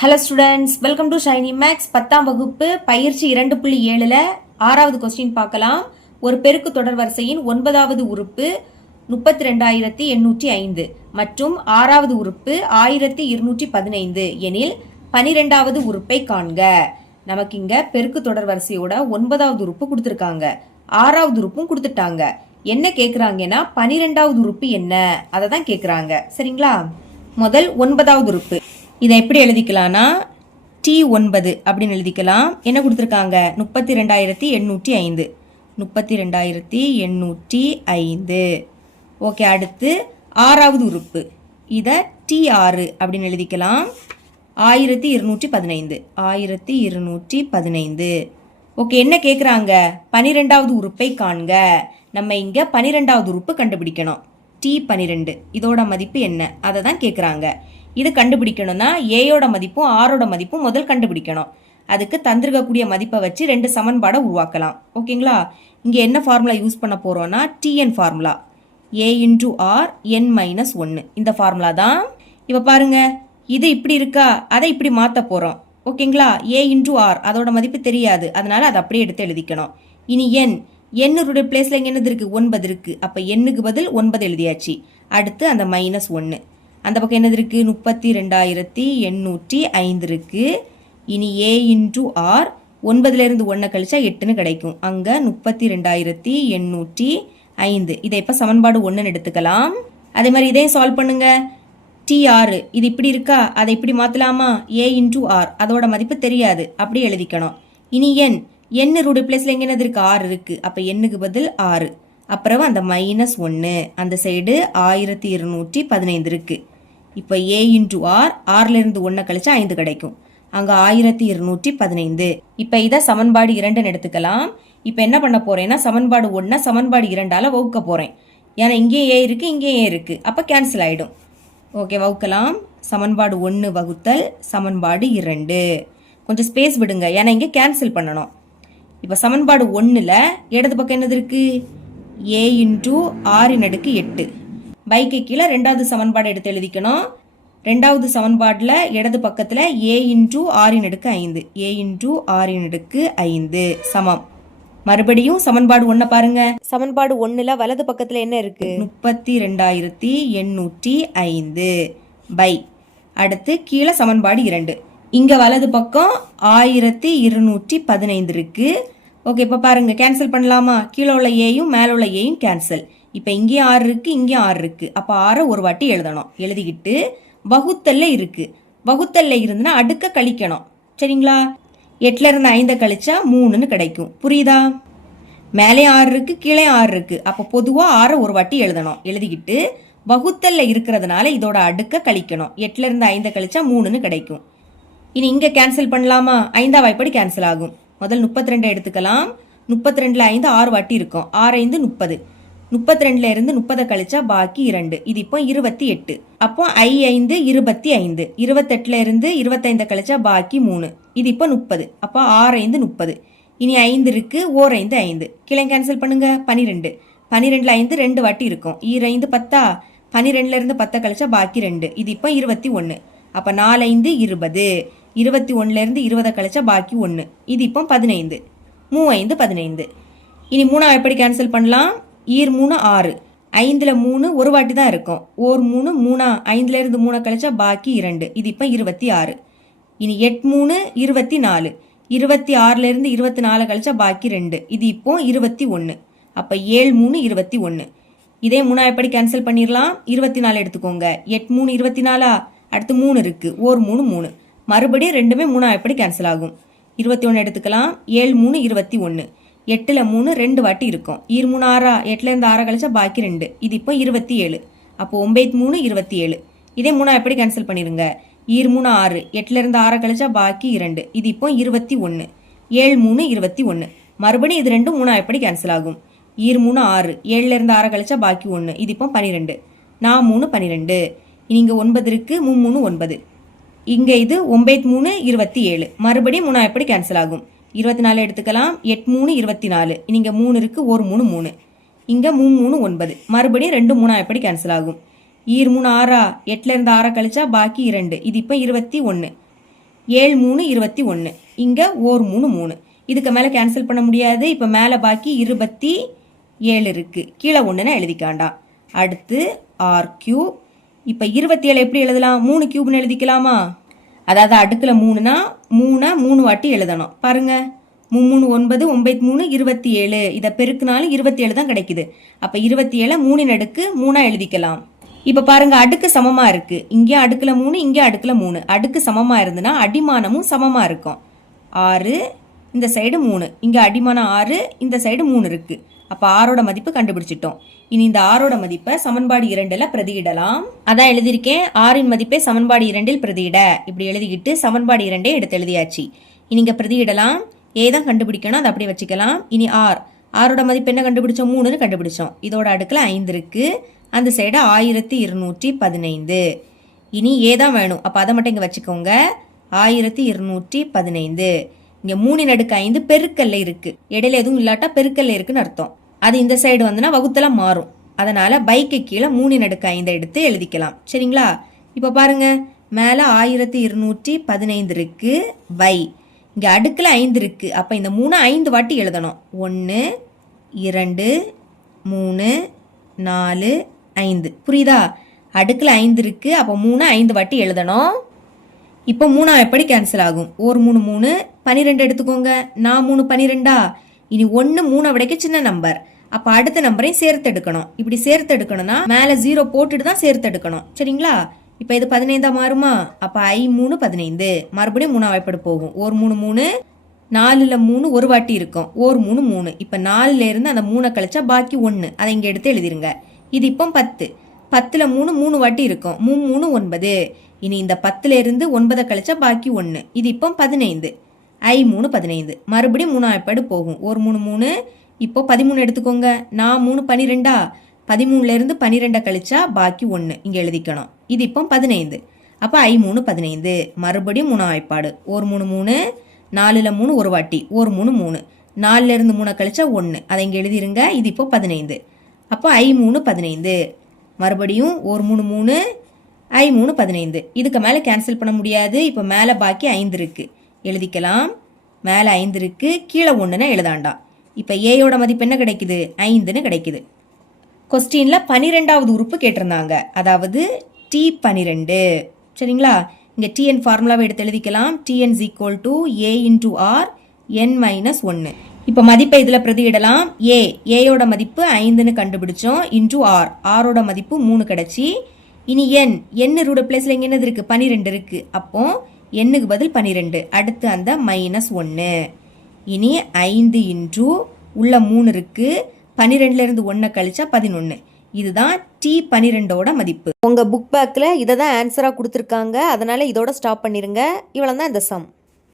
Hello students, welcome to Shiny Max. 10ஆம் வகுப்பு பயிற்சி 2.7ல் 6வது கொஸ்டின் பார்க்கலாம். ஒரு பெருக்கு தொடர் வரிசையின் 9வது உறுப்பு 32,805 மற்றும் 6வது உறுப்பு 1215 எனில் 12வது உறுப்பை காண்க. நமக்கு இங்க பெருக்கு தொடர் வரிசையோட 9வது உறுப்பு கொடுத்துருக்காங்க, 6வது உறுப்பும் கொடுத்துட்டாங்க. என்ன கேட்குறாங்கன்னா 12வது உறுப்பு என்ன, அதை தான் கேட்குறாங்க. சரிங்களா? முதல் 9வது உறுப்பு இதை எப்படி எழுதிக்கலாம்னா T9 அப்படின்னு எழுதிக்கலாம். என்ன கொடுத்துருக்காங்க? 32,805. 32,805. ஓகே, அடுத்து 6வது உறுப்பு இதை T6 அப்படின்னு எழுதிக்கலாம். 1215. 1215. ஓகே, என்ன கேட்குறாங்க? 12வது உறுப்பை காண்க. நம்ம இங்கே 12வது உறுப்பு கண்டுபிடிக்கணும். T12 இதோட மதிப்பு என்ன, அதை தான் கேட்குறாங்க. இது கண்டுபிடிக்கணும்னா ஏயோட மதிப்பும் ஆரோட மதிப்பும் முதல் கண்டுபிடிக்கணும். அதுக்கு தந்திருக்கக்கூடிய மதிப்பை வச்சு 2 சமன்பாடை உருவாக்கலாம். ஓகேங்களா? இங்கே என்ன ஃபார்முலா யூஸ் பண்ண போகிறோன்னா TN formula, A × R n-1. இந்த ஃபார்முலா தான். இப்போ பாருங்க, இது இப்படி இருக்கா, அதை இப்படி மாற்ற போகிறோம். ஓகேங்களா? A × R அதோட மதிப்பு தெரியாது, அதனால அதை அப்படியே எடுத்து எழுதிக்கணும். இனி என்னுடைய பிளேஸில் இங்கே என்னது இருக்குது? 9 இருக்குது. அப்போ எண்ணுக்கு பதில் 9 எழுதியாச்சு. அடுத்து அந்த -1, அந்த பக்கம் என்னது இருக்குது? 32,805 இருக்குது. இனி A × R 9லேருந்து 1 கழிச்சா 8ன்னு கிடைக்கும். அங்கே 32,805. இதை இப்போ சமன்பாடு 1ன்னு எடுத்துக்கலாம். அதே மாதிரி இதையும் சால்வ் பண்ணுங்க. T6 இது இப்படி இருக்கா, அதை இப்படி மாற்றலாமா? A × R அதோட மதிப்பு தெரியாது, அப்படி எழுதிக்கணும். இனி என்னுடைய பிளேஸில் எங்கே என்னது இருக்குது? 6 இருக்குது. அப்போ எண்ணுக்கு பதில் 6. அப்புறம் அந்த -1 அந்த சைடு 1215 இருக்குது. இப்போ A × R 6லேருந்து 1 கழிச்சா 5 கிடைக்கும். அங்கே 1215. இப்போ இதை சமன்பாடு 2ன்னு எடுத்துக்கலாம். இப்போ என்ன பண்ண போறேன்னா சமன்பாடு 1 சமன்பாடு 2ஆல் வகுக்க போகிறேன். ஏன்னா இங்கேயும் A இருக்குது, இங்கேயும் A இருக்குது. அப்போ கேன்சல் ஆகிடும். ஓகே, வகுக்கலாம். சமன்பாடு 1 வகுத்தல் சமன்பாடு 2. கொஞ்சம் ஸ்பேஸ் விடுங்க, ஏன்னா இங்கே கேன்சல் பண்ணணும். இப்போ சமன்பாடு 1ல் இடது பக்கம் என்னது இருக்குது? A × R⁸ 8. பைக்கு கீழே 2வது சமன்பாடு எடுத்து எழுதிக்கணும். 2வது சமன்பாட்டில் இடது பக்கத்தில் A × R⁸ 5. A × R⁸ 5 சமம். மறுபடியும் சமன்பாடு 1 பாருங்க. சமன்பாடு 1ல் வலது பக்கத்தில் என்ன இருக்கு? 32,805 பை. அடுத்து கீழே சமன்பாடு 2. இங்க வலது பக்கம் 1215 இருக்கு. ஓகே, இப்போ பாருங்க, கேன்சல் பண்ணலாமா? கீழே உள்ள ஏயும் மேலே உள்ள ஏயும் கேன்சல். இப்போ இங்கேயும் 6 இருக்கு, இங்கேயும் 6 இருக்கு. அப்போ 6 ஒரு வாட்டி எழுதணும். எழுதிக்கிட்டு வகுத்தல்ல இருக்கு. வகுத்தல்ல இருந்துன்னா அடுக்க கழிக்கணும். சரிங்களா? 8லேருந்து 5 கழிச்சா 3ன்னு கிடைக்கும். புரியுதா? மேலே 6 இருக்கு, கீழே 6 இருக்கு. அப்போ பொதுவாக 6 ஒரு வாட்டி எழுதணும். எழுதிக்கிட்டு வகுத்தல்ல இருக்கிறதுனால இதோட அடுக்க கழிக்கணும். 8லேருந்து 5 கழிச்சா 3ன்னு கிடைக்கும். இனி இங்கே கேன்சல் பண்ணலாமா? 5ஆம் வாய்ப்படி கேன்சல் ஆகும். முதல் 32 எடுத்துக்கலாம். 32ல் 5 6 வாட்டி இருக்கும். 6 5 30. 32ல இருந்து 30 கழிச்சா பாக்கி 2. இது இப்போ 28. அப்போ 5 25. 28ல இருந்து 25 கழிச்சா பாக்கி 3. இது இப்போ 30. அப்போ 6 5 30. இனி 5 இருக்கு, ஓர் 5 5. கீழே கேன்சல் பண்ணுங்க. 12. 12ல் 5 2 வாட்டி இருக்கும். 5 10. 12ல இருந்து 10 கழிச்சா பாக்கி 2. இது இப்போ 21. அப்போ 4 5 20. 21ல இருந்து 20 கழிச்சா பாக்கி 1. இது இப்போ 15. 3 5 15. இனி 3 எப்படி கேன்சல் பண்ணலாம்? 3 6. 5ல் 3 ஒரு வாட்டி தான் இருக்கும். ஓர் 3 3. 5ல இருந்து 3 கழிச்சா பாக்கி 2. இது இப்போ 26. இனி 8 3 24. 26ல இருந்து 24 கழிச்சா பாக்கி 2. இது இப்போ 21. அப்போ 7 3 21. இதே 3 எப்படி கேன்சல் பண்ணிடலாம்? 24 எடுத்துக்கோங்க. 8 3 24. அடுத்து 3 இருக்கு, ஓர் 3 3. மறுபடியும் ரெண்டுமே 3 எப்படி கேன்சல் ஆகும்? 21 எடுத்துக்கலாம். 7 3 21. 8ல் 3 2 வாட்டி இருக்கும். 3 6. 8லேருந்து 6 கழிச்சா பாக்கி 2. இது இப்போ 27. அப்போ 9 3 27. இதே 3 எப்படி கேன்சல் பண்ணிருங்க? 3 6. 8லேருந்து 6 கழிச்சா பாக்கி 2. இது இப்போ 21. 7 3 21. மறுபடியும் இது ரெண்டும் 3 எப்படி கேன்சல் ஆகும்? 3 6. 7லேருந்து 6 கழிச்சா பாக்கி 1. இது இப்போ 12. 4 3 12. இனி இங்கே 9 இருக்கு, 3 3 9. இங்கே இது 9 3 27. மறுபடியும் 3 எப்படி கேன்சல் ஆகும்? 24 எடுத்துக்கலாம். 8 3 24. இங்கே 3 இருக்கு, ஒரு 3 3. இங்கே 3 3 9. மறுபடியும் 2 3 எப்படி கேன்சல் ஆகும்? 3 6. 8லேருந்து 6 கழிச்சா பாக்கி 2. இது இப்போ 21. 7 3 21. இங்க ஓர் 3 3. இதுக்கு மேல கேன்சல் பண்ண முடியாது. இப்ப மேல பாக்கி 27 இருக்கு. கீழே 1ன்னு எழுதிக்காண்டாம். அடுத்து ஆர் கியூப். இப்ப 27 எப்படி எழுதலாம்? 3 கியூப்னு எழுதிக்கலாமா? அதாவது அடுக்குல 3னா 3 வாட்டி எழுதணும். பாருங்க, 3 9 9 3 27. இதை பெருக்குனாலும் 27 தான் கிடைக்குது. அப்ப 27 3 அடுக்கு 3 எழுதிக்கலாம். இப்ப பாருங்க, அடுக்கு சமமா இருக்கு. இங்கே அடுக்குல 3, இங்கே அடுக்குல 3. அடுக்கு சமமா இருந்துன்னா அடிமானமும் சமமா இருக்கும். 6 இந்த சைடு 3, இங்க அடிமானம் 6, இந்த சைடு 3 இருக்கு. அப்ப ஆரோட மதிப்பு கண்டுபிடிச்சிட்டோம். இனி இந்த ஆரோட மதிப்பை சமன்பாடு 2ல பிரதியிடலாம். அதான் எழுதியிருக்கேன், ஆரின் மதிப்பை சமன்பாடு 2ல் பிரதியிட. இப்படி எழுதிக்கிட்டு சமன்பாடு 2 எடுத்து எழுதியாச்சு. இனி இங்க பிரதியிடலாம். ஏ தான் கண்டுபிடிக்கணும், அதை அப்படியே வச்சுக்கலாம். இனி ஆரோட மதிப்பு என்ன கண்டுபிடிச்சோம்? 3ன்னு கண்டுபிடிச்சோம். இதோட அடுக்குல 5 இருக்கு. அந்த சைடு 1215. இனி ஏ தான் வேணும். அப்ப அதை மட்டும் இங்க வச்சுக்கோங்க. 1215. இங்க 3 அடுக்கு 5 பெருக்கல்ல இருக்கு. இடையில எதுவும் இல்லாட்டா பெருக்கல்ல இருக்குன்னு அர்த்தம். அது இந்த சைடு வந்துன்னா வகுத்தல மாறும். அதனால பைக்கு கீழே 3 அடுக்கு 5 எடுத்து எழுதிக்கலாம். சரிங்களா? இப்ப பாருங்க, மேல 1215 இருக்கு. பை இங்க அடுக்குல 5 இருக்கு. அப்ப இந்த 3 5 வாட்டி எழுதணும். 1 2 3 4 5. புரியுதா? அடுக்குல 5 இருக்கு. அப்ப 3 5 வாட்டி எழுதணும். இப்போ 3 எப்படி கேன்சல் ஆகும்? ஒரு 3 3 12 எடுத்துக்கோங்க. நான் 3 12. இனி 1 3 விடைக்க சின்ன நம்பர். அப்ப அடுத்த நம்பரையும் சேர்த்து எடுக்கணும். இப்படி சேர்த்து எடுக்கணும்னா மேல 0 போட்டுட்டு தான் சேர்த்து எடுக்கணும். சரிங்களா? இப்ப இது 15 மாறுமா? அப்ப I 3 15. மறுபடியும் 3 எப்படி போகும்? ஒரு 3 3 4ல 3 ஒரு வாட்டி இருக்கும். ஒரு 3 3. இப்ப 4ல இருந்து அந்த 3 கழிச்சா பாக்கி 1. அதை இங்க எடுத்து எழுதிருங்க. இது இப்போ 10. 10ல 3 வாட்டி இருக்கும். 3 3 9. இனி இந்த 10ல இருந்து 9 கழிச்சா பாக்கி 1. இது இப்போ 15. I 3 15. மறுபடியும் 3 எப்படி போகும்? ஒரு 3 3. இப்போ 13 எடுத்துக்கோங்க. நான் 3 12. 13ல இருந்து 12 கழிச்சா பாக்கி 1 இங்க எழுதிக்கணும். இது இப்போ 15. அப்ப I 3 15. மறுபடியும் 3 வாய்ப்பாடு. ஒரு 3 3. 4ல 3 ஒரு வாட்டி. ஒரு 3 3. 4ல இருந்து 3 கழிச்சா 1. அதை இங்க எழுதிருங்க. இது இப்போ 15. அப்ப I 3 15. மறுபடியும் ஒரு 3 3. I 3 15. இதுக்கு மேல கேன்சல் பண்ண முடியாது. இப்ப மேல பாக்கி 5 இருக்கு. எழுதிக்கலாம். மேல 5 இருக்கு. கீழே 1ன்னு எழுதாண்டாம். இப்ப ஏயோட மதிப்பு என்ன கிடைக்குது? 5ன்னு கிடைக்குது. கொஸ்டின்ல 12வது உறுப்பு கேட்டிருந்தாங்க. அதாவது T12. சரிங்களா? இங்க Tn ஃபார்முலாவை எடுத்து எழுதிக்கலாம். Tn is equal to A into R n minus 1. இப்ப மதிப்பை இதுல பிரதியிடலாம். ஏயோட மதிப்பு 5ன்னு கண்டுபிடிச்சோம். இன்டு ஆர், ஆரோட மதிப்பு 3 கிடைச்சி. இனி என்னோட பிளேஸ்ல இங்க என்னது இருக்கு? 12 இருக்கு. அப்போ என்னுக்கு பதில் 12. அடுத்து அந்த -1. இனி 5 இன்டு உள்ள 3 இருக்கு. 12ல இருந்து 1 கழிச்சா 11. இதுதான் T12ஓட மதிப்பு. உங்க புக் பேக்ல இதை தான் ஆன்சரா கொடுத்துருக்காங்க. அதனால இதோட ஸ்டாப் பண்ணிருங்க. இவ்வளவுதான் இந்த சம்.